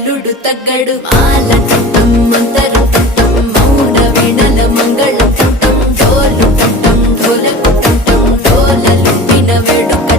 అల్లుడు తగ్గడు మాల చుట్టం మంతరు చుట్టం మౌన వీణల మంగళ చుట్టం డోలు చుట్టం ఢోలకు చుట్టం డోలలు విన వేడుక